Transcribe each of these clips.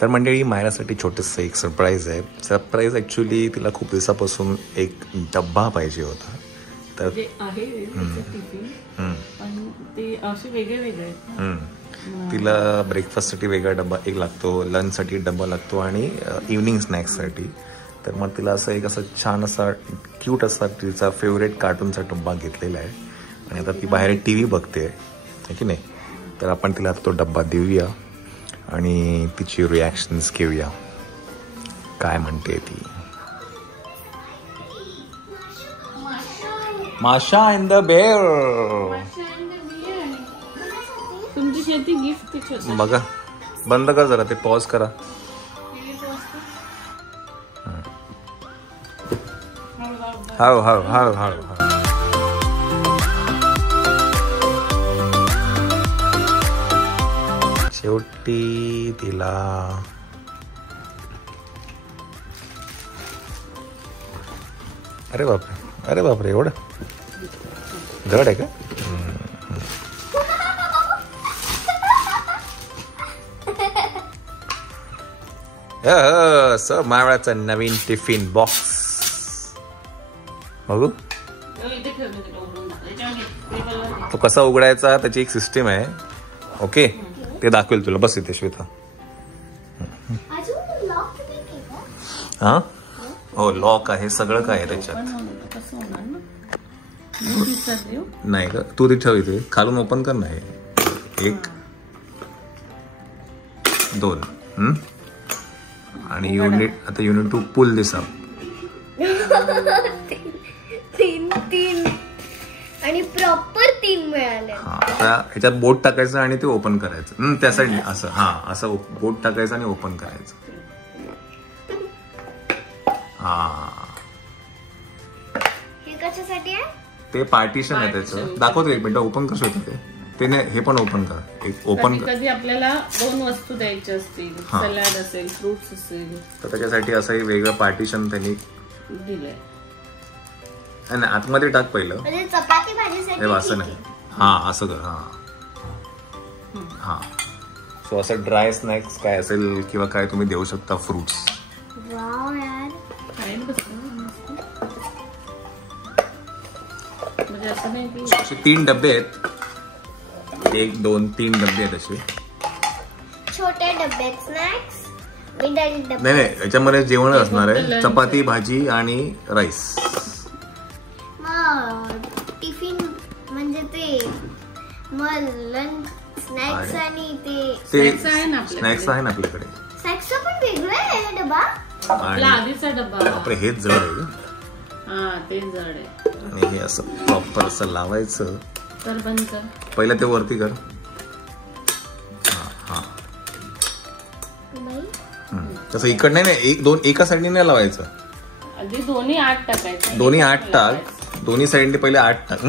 तर मंडळी माझ्यासाठी छोटंसं एक सरप्राईज आहे. सरप्राईज ॲक्च्युली तिला खूप दिवसापासून एक डब्बा पाहिजे होता. तर तिला ब्रेकफास्टसाठी वेगळा डब्बा एक लागतो, लंचसाठी डब्बा लागतो आणि इव्हनिंग स्नॅक्ससाठी. तर मग तिला असं छान असा क्यूट असा तिचा फेवरेट कार्टूनचा डब्बा घेतलेला आहे आणि आता ती बाहेर TV बघते आहे की नाही. तर आपण तिला तो डब्बा देऊया आणि तिची रिॲक्शन्स घेऊया, काय म्हणते ती. माशा इन द बेअर. तुमची शेती गिफ्ट बघा, बंद कर जरा ते, पॉज करा. हळू हळू हळू हळू हळू. शेवटी तिला अरे बापरे एवढं जड आहे का? मावळाचा नवीन टिफिन बॉक्स बघू तो कसा उघडायचा, त्याची एक सिस्टीम आहे. ओके, ते दाखवेल तुला. बस इथे श्वेता. हा हो, लॉक आहे, सगळं काय आहे त्याच्यात. नाही का, तू ती ठेव इथे, खालून ओपन कर ना. 1 2 आणि युनिट टू पुल दिसा 3 आणि प्रॉपर 3 मिळाले. आता ह्याच्यात बोट टाकायचं आणि ते ओपन करायचं. त्या साईडने असं, असं बोट टाकायचं आणि ओपन करायचं. हे कशासाठी आहे? ते पार्टिशन आहे त्याचं. दाखवतो एक मिनिट. ओपन कसं होतं ते नाही, हे पण ओपन कर. एक ओपन कर. कधी आपल्याला 2 वस्तू द्यायच्या असतील, सलाड असेल, फ्रुट्स असेल, तर त्याच्यासाठी असं एक वेगळं पार्टिशन त्यांनी दिलंय. आणि आतमध्ये टाक पहिलं. चपाती भाजीसाठी असं नाही, असं कर. सो असं ड्राय स्नॅक्स काय असेल किंवा काय तुम्ही देऊ शकता, फ्रुट्स. वाव यार, म्हणजे असं नाही की असे 3 डबे आहेत. 1 2 3 डबे आहेत असे छोटे डबे स्नॅक्स. मिडल डबे नाही, याच्यामध्ये जेवण असणार आहे, चपाती भाजी आणि राईस. टिफिन म्हणजे ते मग लंच स्नॅक्स आणि ते स्नॅक्स आहे ना आपल्याकडे. स्नॅक्स पण वेगळं आहे डबा. आपला आधीचा डबा. बापरे, हेच जड आहे. ते जड आहे. आणि हे असं प्रॉपर असं लावायचं. तर बंद कर पहिलं, ते वरती कर. तसं इकडे नाही, 1 2 एका साईडने नाही लावायचं. आधी दोन्ही 8 टाकायचं. दोन्ही 8 टाक. दोन्ही साईडने पहिले 8 टाक.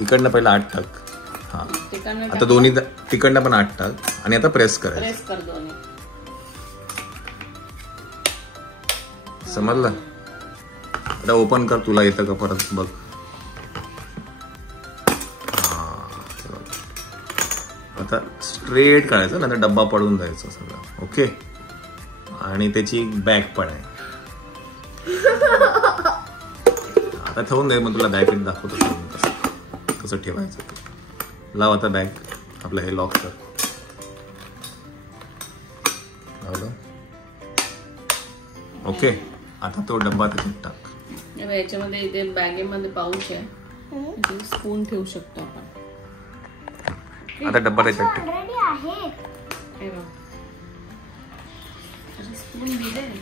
इकडनं पहिलं 8 टाक. आता दोन्ही तिकडनं पण 8 टाक आणि आता प्रेस करायचं. प्रेस कर दोन्ही. समजलं? आता ओपन कर, तुला येतं का परत बघ. आता स्ट्रेट काढायचं ना, तर डब्बा पडून जायचं सगळं. ओके, आणि त्याची बॅग पण आहे. आता ठेवून दे, मग तुला बॅग दाखवतो कसं ठेवायचं. लाव आता बॅग. आपलं हे लॉक कर. लावलं. ओके, आता तो डब्बा त्याच्यात टाक. याच्यामध्ये इथे बॅगेमध्ये पाऊच आहे, स्पून ठेवू शकतो आपण. आता डब्बा त्याच्यात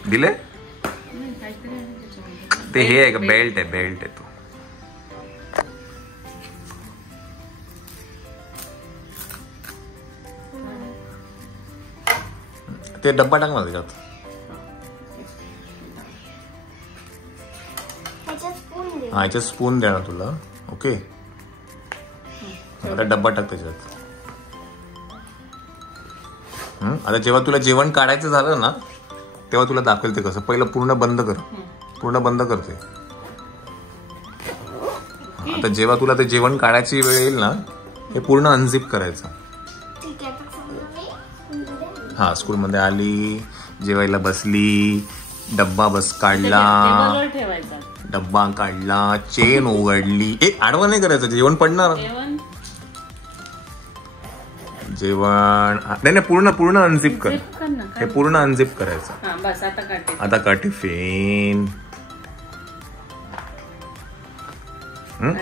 दिले. ते हे आहे का, बेल्ट आहे, बेल्ट आहे तो. ते डब्बा टाक ना त्याच्यात. ह्याच्यात स्पून द्या ना तुला. ओके, आता डब्बा टाक त्याच्यात. आता जेव्हा तुला जेवण काढायचं झालं ना, तेव्हा तुला दाखवेल ते कसं. पहिलं पूर्ण बंद कर, पूर्ण बंद करते. आता जेव्हा तुला ते जेवण काढायची वेळ येईल ना, हे पूर्ण अनझिप करायचं. हा स्कूलमध्ये आली, जेवायला बसली, डब्बा काढला, टेबलवर ठेवायचा, डब्बा काढला, चेन उघडली. आडवा नाही करायचं, जेवण पडणार. जेवण नाही पूर्ण अनझिप कर. हे पूर्ण अनझिप करायचं. बस आता का टिफिन.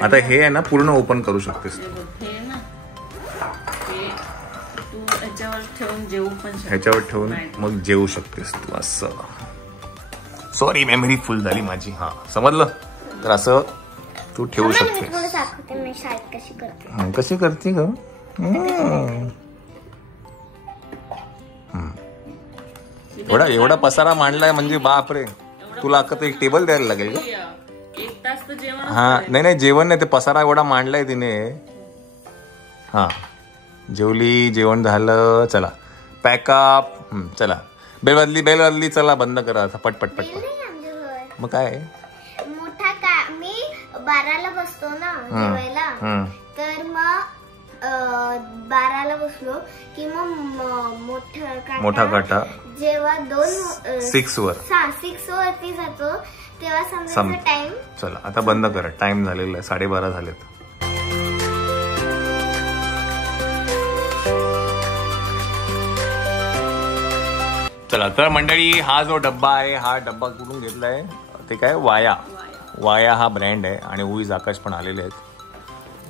आता हे आहे ना पूर्ण ओपन करू शकतेस. ह्याच्यावर ठेवून मग जेवू शकतेस तू. असं सॉरी मेमरी फुल झाली माझी. हा समजलं. तर असं तू ठेवू शकतेस. कशी करते ग. एवढा पसारा मांडलाय म्हणजे बापरे. तुला आता एक टेबल द्यायला लागेल का. हा नाही जेवण नाही, ते पसारा एवढा मांडलाय तिने. हा जेवली, जेवण झालं, चला पॅकअप. चला बेल वाजली, चला बंद करा आता पटपट. मग काय मोठा का मी 12ला बसतो ना जेवायला, तर मग 12ला बसलो की मग मोठा काटा जेव्हा 6 वरती जातो तेव्हा समजायचं टाइम. चला आता बंद करा, टाइम झालेला आहे, 12:30 झालेत. चला तर मंडळी, हा जो डब्बा आहे, हा डब्बा कुठून घेतलाय ते काय वाया हा ब्रँड आहे. आणि उईज आकाश पण आलेले आहेत.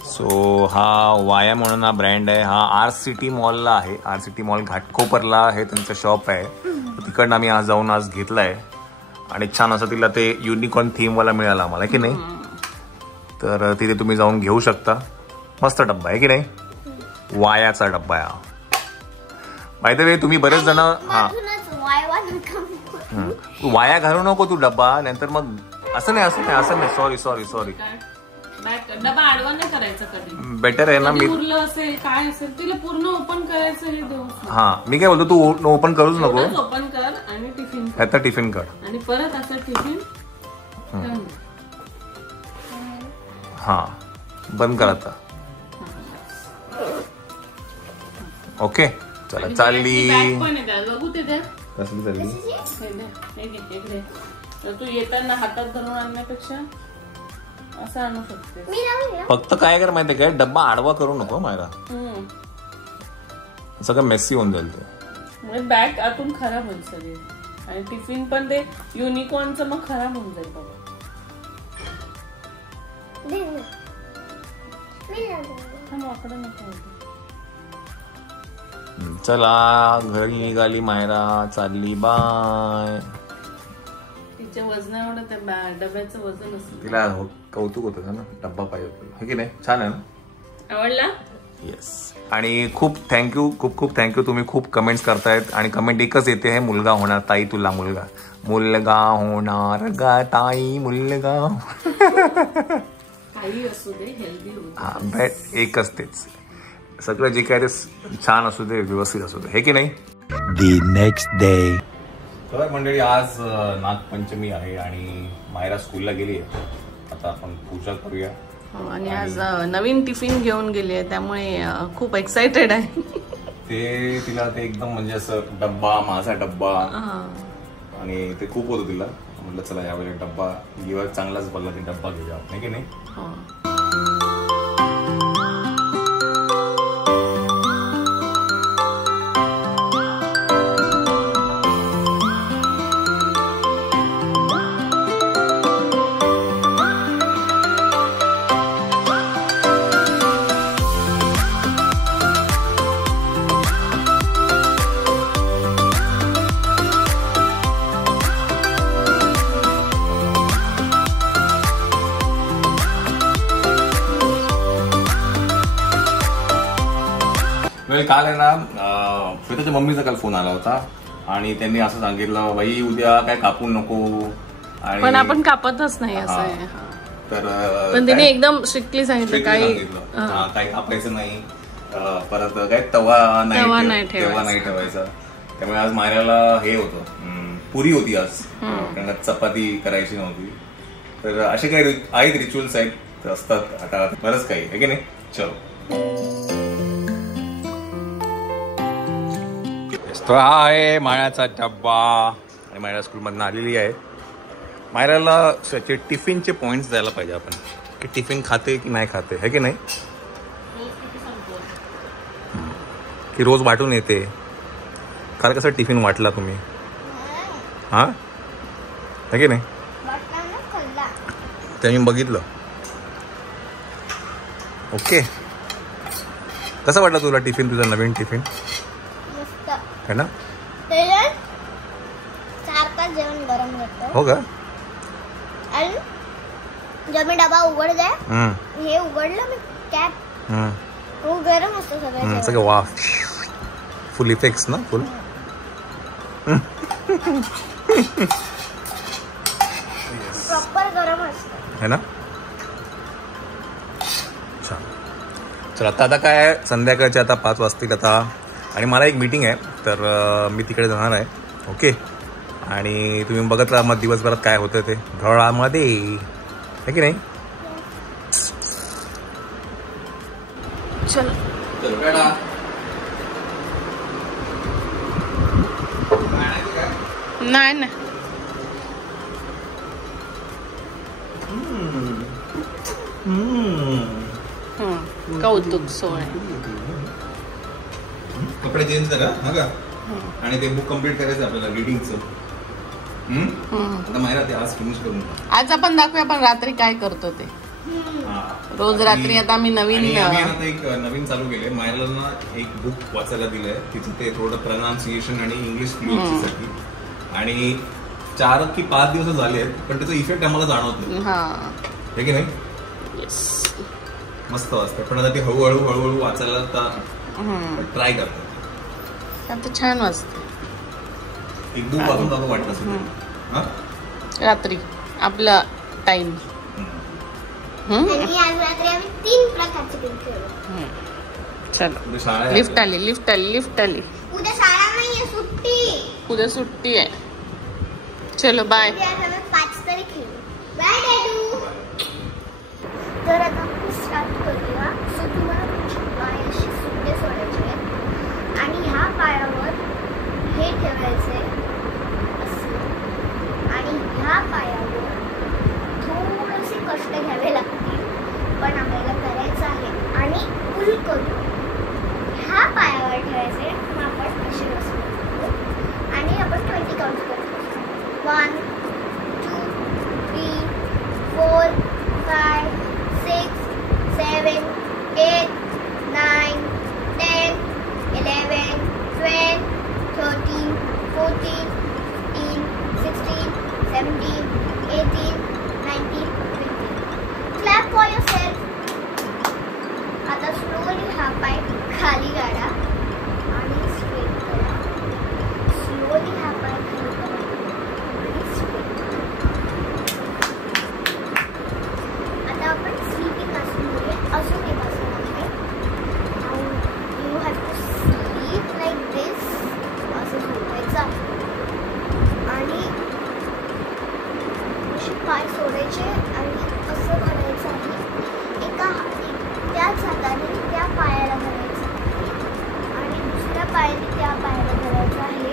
सो हा वाया म्हणून हा ब्रँड आहे. हा RCT मॉलला आहे. RCT मॉल घाटकोपरला हे त्यांचं शॉप आहे. तिकडनं आम्ही आज घेतलाय. आणि छान असं तिला ते युनिकॉर्न थीमवाला मिळाला आम्हाला, की नाही. तर तिथे तुम्ही जाऊन घेऊ शकता. मस्त डब्बा आहे की नाही. वायाचा डब्बा आहे. बाय द वे तुम्ही बरेच जण वाया घालू नको तू डब्बा, नाहीतर मग असं नाही. सॉरी डबा आडवा नाही करायचा कधी. बेटर आहे ना. मी असेल काय असेल तिला पूर्ण ओपन करायचं हे देऊ. हा मी काय बोलतो, तू ओपन करूच नको. ओपन कर आणि टिफिन आता टिफिन काढ आणि परत असं टिफिन हा बंद कर आता. ओके चला चालली. कसली चालली. तू येताना हातात धरून आणण्यापेक्षा असं आणू शकते. फक्त काय कर माहितीये काय, डब्बा आडवा करू नको मायरा. सगळं मेसी होऊन जाईल ते. बॅग आतून खराब होईल सगळे. आणि टिफिन पण ते युनिकॉर्नचं मग खराब होऊन जाईल बाबा. चला घरी निघाली मायरा, चालली बाय. तिच्या वजना एवढं त्या डब्याचं वजन असतं. तिला कौतुक होतं ना, डब्बा पाहिजे हे की नाही. छान आहे ना. आवडला. येस. आणि खूप थँक्यू. तुम्ही खूप कमेंट्स करतायत आणि कमेंट एकच येते आहे, मुलगा होणार ताई तुला. मुलगा होणार गा ताई, मुलगा. काही असू दे हेल्दी होऊ. हा बॅट एकच तेच. सगळं जे काय ते छान असू दे, व्यवस्थित असू दे, हे की नाही. The next day. तर मंडळी आज नागपंचमी आहे आणि मायरा स्कूलला गेली आहे. आता आपण पूजा करूया. आणि आज नवीन टिफिन घेऊन गेली आहे, त्यामुळे खूप एक्साइटेड आहे. ते तिला ते एकदम म्हणजे असं डब्बा, माझा डब्बा, आणि ते खूप होतं तिला. म्हटलं चला यावेळेला डब्बा घेऊया, चांगलाच बोलला की डब्बा घेऊया, नाही की नाही. काल आहे ना श्वेताच्या मम्मीचा काल फोन आला होता आणि त्यांनी असं सांगितलं, बाई उद्या काय कापू नको. पण आपण कापतच नाही असं आहे. तर त्यांनी एकदम स्ट्रिक्टली सांगितलं काही कापायचं नाही. परत काय तवा नाही ठेवायचा. त्यामुळे आज मायराला हे होतं, पुरी होती आज, त्यांना चपाती करायची नव्हती. तर असे काही आहेत रिच्युअल्स आहेत, असतात आता बरंच काही आहे की नाही. चलो तर हा आहे मायराचा डब्बा आणि मायरा स्कूलमधनं आलेली आहे. मायराला त्याचे टिफिनचे पॉईंट्स द्यायला पाहिजे आपण की टिफिन खाते की नाही खाते, है की नाही, की रोज वाटून येते. काल कसं टिफिन वाटला तुम्ही, हां है की नाही, ते मी बघितलं. ओके, कसं वाटलं तुला टिफिन, तुझा नवीन टिफिन है ना? जेवण गरम करतो. हो का? आणि जेव्हा मी डबा उघडते, हे उघडलं मी कॅप, गरम असतं सगळं. वा, फुल इफेक्ट्स ना, फुल. प्रॉपर गरम असतं है ना. चल आता काय आहे, संध्याकाळचे आता 5 वाजतील आता आणि मला एक मीटिंग आहे, तर मी तिकडे जाणार आहे. ओके, आणि तुम्ही बघत राहा मग दिवसभरात काय होतं ते घरामध्ये, है की नाही. चल नाही ना. कौतुक सोय. कपडे चेंज करा हा का, आणि ते बुक कम्प्लीट करायचं आपल्याला रीडिंगचं. आता मायरा ते आज फिनिश करून आज आपण दाखवूया आपण रात्री काय करतो ते. रोज रात्री आता मी नवीन आता एक नवीन चालू केलंय. मायराला ना एक बुक वाचायला दिलंय, तिचं ते थोडं प्रोनाउन्सिएशन आणि इंग्लिश फ्लुएन्सीसाठी. आणि 4 की 5 दिवस झाले आहेत, पण त्याचा इफेक्ट आम्हाला जाणवत नाही, है की नाही. मस्त वाचतं, पण आता ते हळूहळू वाचायला ट्राय करतात. आता छान वाचते. एक बुक वाचून जातो वाटत असेल रात्री आपला टाइम. आणि आज रात्री आम्ही 3 प्रकारचे गेम खेळलो. चलो, लिफ्ट आली. उद्या शाळा नाहीये, सुट्टी. उद्या सुट्टी आहे. चलो बाय. 5 तरी खेळू. बाय डॅडू. तर आता आपण स्टार्ट करूया. सो तुम्हाला तुमची पायाशी सुट्टे सोडायचे आहेत आणि ह्या पायावर हे ठेवायचे असं, आणि ह्या पायावर थोडेसे कष्ट घ्यावे लागतील, पण आपल्याला करायचं आहे. आणि पुल करून ह्या पायावर ठेवायचे. मग आपण असे बसतो आणि आपण 20 काउंट करतो. 1 2 3 4 5 6 7 8 9 10 11 12 13 14 15 16 17 18 19 20. Clap for yourself. आता स्लोली हा पाय खाली काढा आणि स्ट्रेट करा. स्लोली हा पाय खाली करा आणि स्ट्रेट करा. आता आपण स्लीपिंग आसन करूया. अजून एक आसन आहे. You have to sleep like this. असं झोपायचं आहे आणि पाय सोडायचे आणि असं करायचं आहे. त्याच हाताने त्या पायाला धरायचं आणि दुसऱ्या पायाने त्या पायाला धरायचं आहे.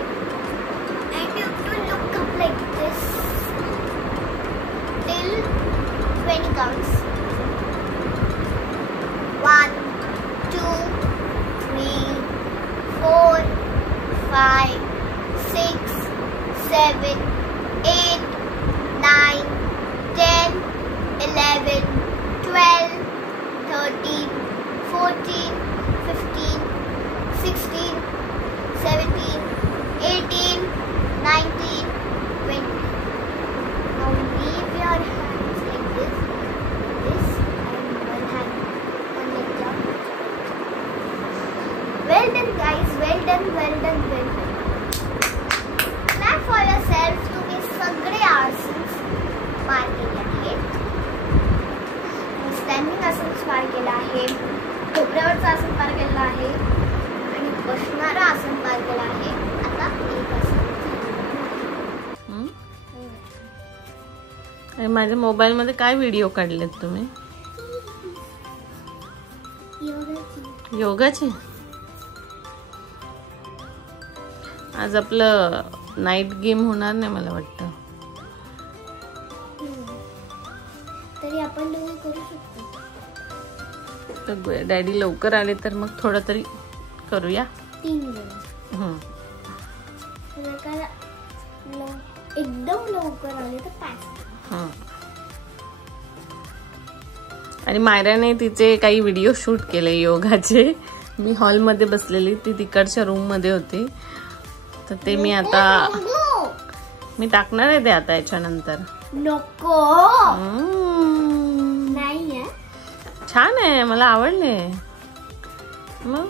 And you to look up like this till 20 counts. 1 2 3 4 5 6 7 8 9 10 11 12 13 14 15 16 17 18 19 20. Now leave your hands like this, and one hand on the jump. Well done guys, well done. Clap for yourself. तुम्ही सगळे आसन्स पार केले आहेत. स्टँडिंग आसन पार केलं आहे, कोपऱ्यावरचं आसन पार केलं आहे आणि बसणारं आसन पार केलं आहे. आता एक आसन. माझ्या मोबाईल मध्ये काय व्हिडिओ काढलेत तुम्ही? योगाची. आज आपलं नाईट गेम होणार नाही मला वाटतं. तरी आपण दोघं करू शकतो. डॅडी लवकर आले तर मग थोडं तरी करूया. 3 जण. एकदम लवकर आले तर 5. आणि मायराने तिचे काही व्हिडिओ शूट केले योगाचे. मी हॉलमध्ये बसलेली, ती तिकडच्या रूम मध्ये होती. तर ते मी टाकणार आहे ते आता याच्यानंतर. नको नाही छान आहे, मला आवडले. मग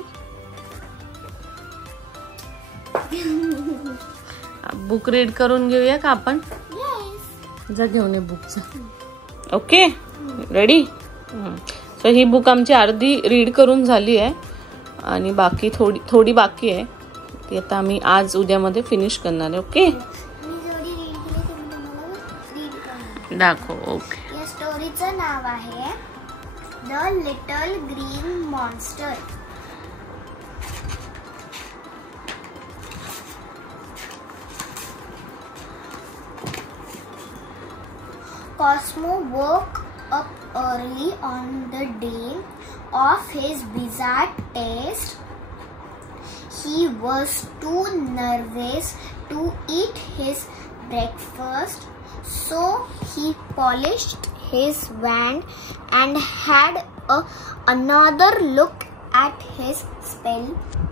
बुक रीड करून घेऊया का आपण? जा घेऊन ये बुकचा. Okay ready. सो ही बुक आमची अर्धी रीड करून झाली आहे आणि बाकी थोडी बाकी आहे. ती आता आम्ही आज उद्यामध्ये फिनिश करणार आहे. ओके दाखव. ओके. या स्टोरीचं नाव आहे the little green monster. Cosmo woke up early on the day of his wizard test. He was too nervous to eat his breakfast, so he polished his wand and had another look at his spell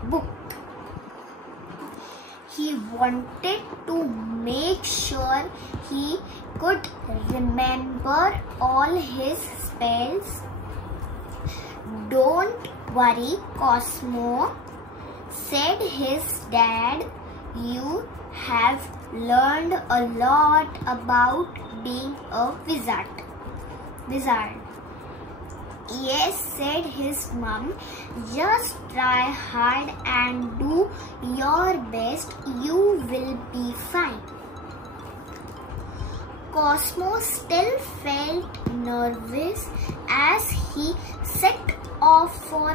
book. He wanted to make sure he could remember all his spells. "Don't worry, Cosmo," said his dad. "You have learned a lot about being a wizard." "Yes," said his mom. "Just try hard and do your best. You will be fine." Cosmo still felt nervous as he set off for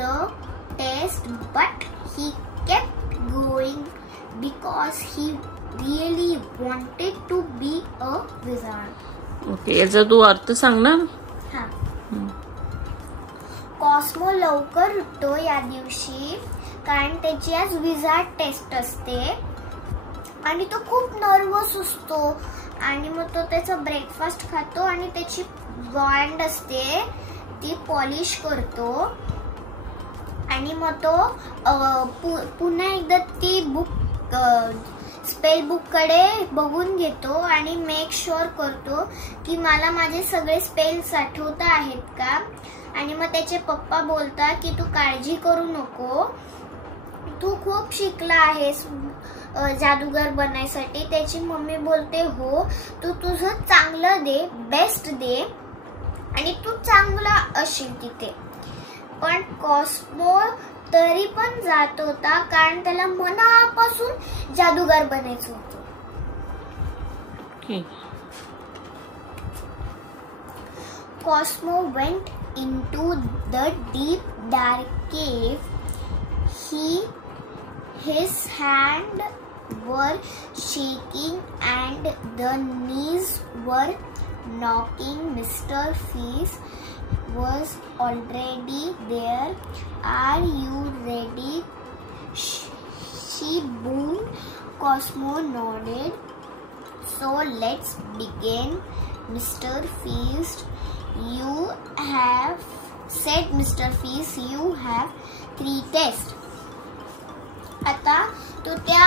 the test, but he kept going because he really wanted to be a wizard. Okay, याचा तू अर्थ सांग ना. हा. Cosmo लवकर उठतो या दिवशी कारण त्याची आज विजार्ड टेस्ट असते आणि तो खूप नर्वस असतो. आणि मग तो त्याचा ब्रेकफास्ट खातो आणि त्याची वॉन्ड असते ती पॉलिश करतो. आणि मग तो पुन्हा एकदा ती बुक स्पेल बुक कडे बघून घेतो आणि मेक शुअर करतो की मला माझे सगळे स्पेल्स आठवत आहेत का. आणि मग त्याचे पप्पा बोलतात की तू काळजी करू नको, तू खूप शिकला आहेस जादूगर बनायसाठी. त्याची मम्मी बोलते हो, तू तुझं चांगलं दे, बेस्ट दे आणि तू चांगला असशील तिथे. पण कॉस्मो तरी पण जात होता कारण त्याला मनापासून जादूगार बनायचं होतं. Cosmo went into the deep dark cave. His hands were shaking and the knees were knocking. Mr. Feast was already there. "Are you ready?" she boomed. Cosmo nodded. "So let's begin, Mr. Feast. You have three tests." आता तो त्या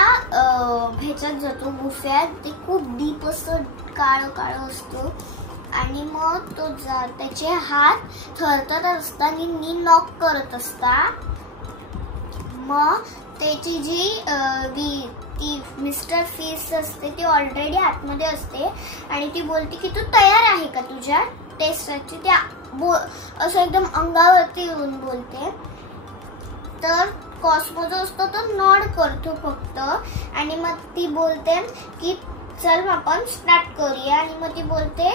ह्याच्यात जातो गुफ्यात. ते खूप deep असतं, काळं असतो. आणि मग तो त्याचे हात थरथरत असतात आणि नॉक करत असतात. मग त्याची जी ती मिस्टर फीस असते ती ऑलरेडी आतमध्ये असते आणि ती बोलते की तू तयार आहे का तुझ्या टेस्टसाठी. त्या असं एकदम अंगावरती येऊन बोलते. तर कॉस्मो जो असतो तो नॉड करतो फक्त. आणि मग ती बोलते की चल आपण स्टार्ट करूया. आणि मग ती बोलते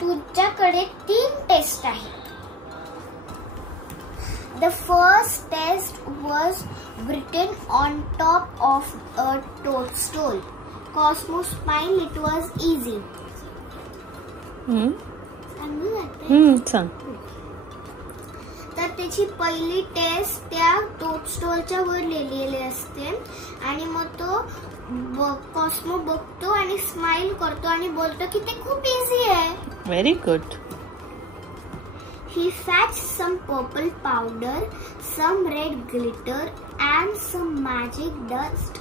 तुझ्याकडे 3 टेस्ट आहेत. The first test was written on top of a toadstool. Cosmo smiled. It was easy. सांग. तर त्याची पहिली टेस्ट त्या टोडस्टोलच्या वर लिहिलेली असते आणि मग तो कॉस्मो बघतो आणि स्माइल करतो आणि बोलतो की ते खूप इझी आहे. Very good. He fetched some purple powder, some red glitter, and some magic dust.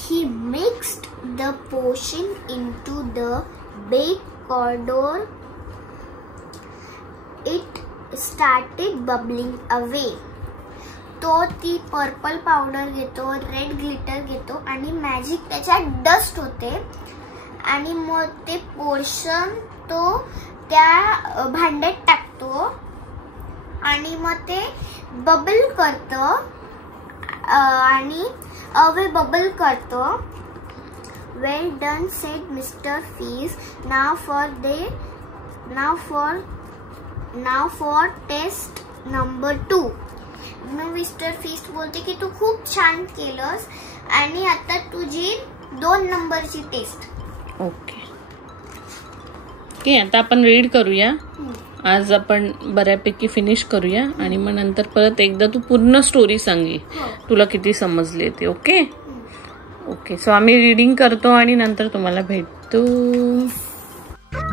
He mixed the potion into the big corridor. It started bubbling away. तो ती पर्पल पावडर घेतो, रेड ग्लिटर घेतो आणि magic त्याच्यात dust होते आणि मग ते पोर्शन तो त्या भांड्यात टाकतो आणि मग ते बबल करतो आणि अवे बबल करतो. Well done said mister Fees. नाव फॉर टेस्ट नंबर 2. मग मिस्टर फीस्ट बोलते की तू खूप छान केलंस आणि आता तुझी 2 नंबरची टेस्ट. ओके. आता आपण रीड करूया. आज आपण बऱ्यापैकी फिनिश करूया आणि मग नंतर परत एकदा तू पूर्ण स्टोरी सांगी तुला किती समजली ते. Okay okay. सो आम्ही रीडिंग करतो आणि नंतर तुम्हाला भेटतो.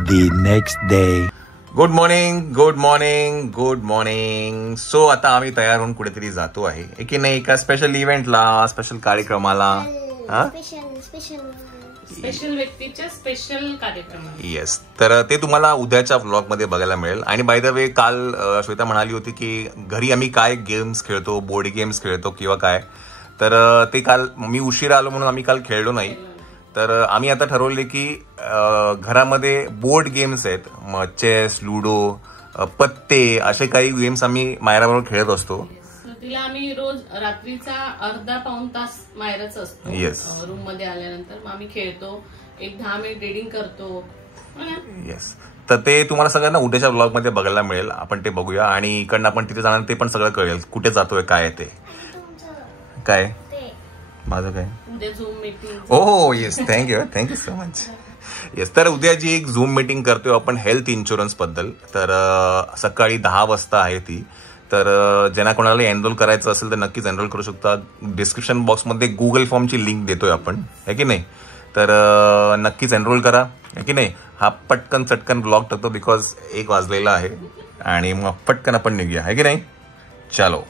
The next day. Good morning good morning good morning. So आता आम्ही तयार होऊन कुठेतरी जातो आहे की नाही, एका स्पेशल इव्हेंटला, स्पेशल कार्यक्रमाला. स्पेशल व्यक्तीच्या स्पेशल कार्यक्रम. येस. तर ते तुम्हाला उद्याच्या व्लॉग मध्ये बघायला मिळेल. आणि बाय द वे काल श्वेता म्हणाली होती की घरी आम्ही काय गेम्स खेळतो, बोर्ड गेम्स खेळतो किंवा काय, तर ते काल मी उशिरा आलो म्हणून आम्ही काल खेळलो नाही. तर आम्ही आता ठरवले की घरामध्ये बोर्ड गेम्स आहेत, मग चेस, लुडो, पत्ते असे काही गेम्स आम्ही मायराबरोबर खेळत असतो. तिला आम्ही रोज रात्रीचा अर्धा पाऊण तास मायराच असतो. येस. रूम मध्ये आल्यानंतर मग आम्ही खेळतो, एक 10 मिनिट रीडिंग करतो. येस. तर ते तुम्हाला सगळ्यांना उद्याच्या ब्लॉग मध्ये बघायला मिळेल. आपण ते बघूया आणि इकडनं आपण तिथे जाणार ते पण सगळं कळेल, कुठे जातोय काय ते. काय माझं काय उद्या झूम मीटिंग. हो yes. Thank you so much. Yes. तर उद्या जी एक झूम मीटिंग करतोय आपण हेल्थ इन्शुरन्स बद्दल. तर सकाळी 10 वाजता आहे ती. तर ज्यांना कोणाला एनरोल करायचं असेल तर नक्कीच एनरोल करू शकता. डिस्क्रिप्शन बॉक्समध्ये गुगल फॉर्मची लिंक देतोय आपण, आहे की नाही. तर नक्कीच एनरोल करा, आहे की नाही. हा पटकन चटकन ब्लॉग टाकतो बिकॉज 1 वाजलेला आहे आणि मग पटकन आपण निघूया, आहे की नाही. चलो.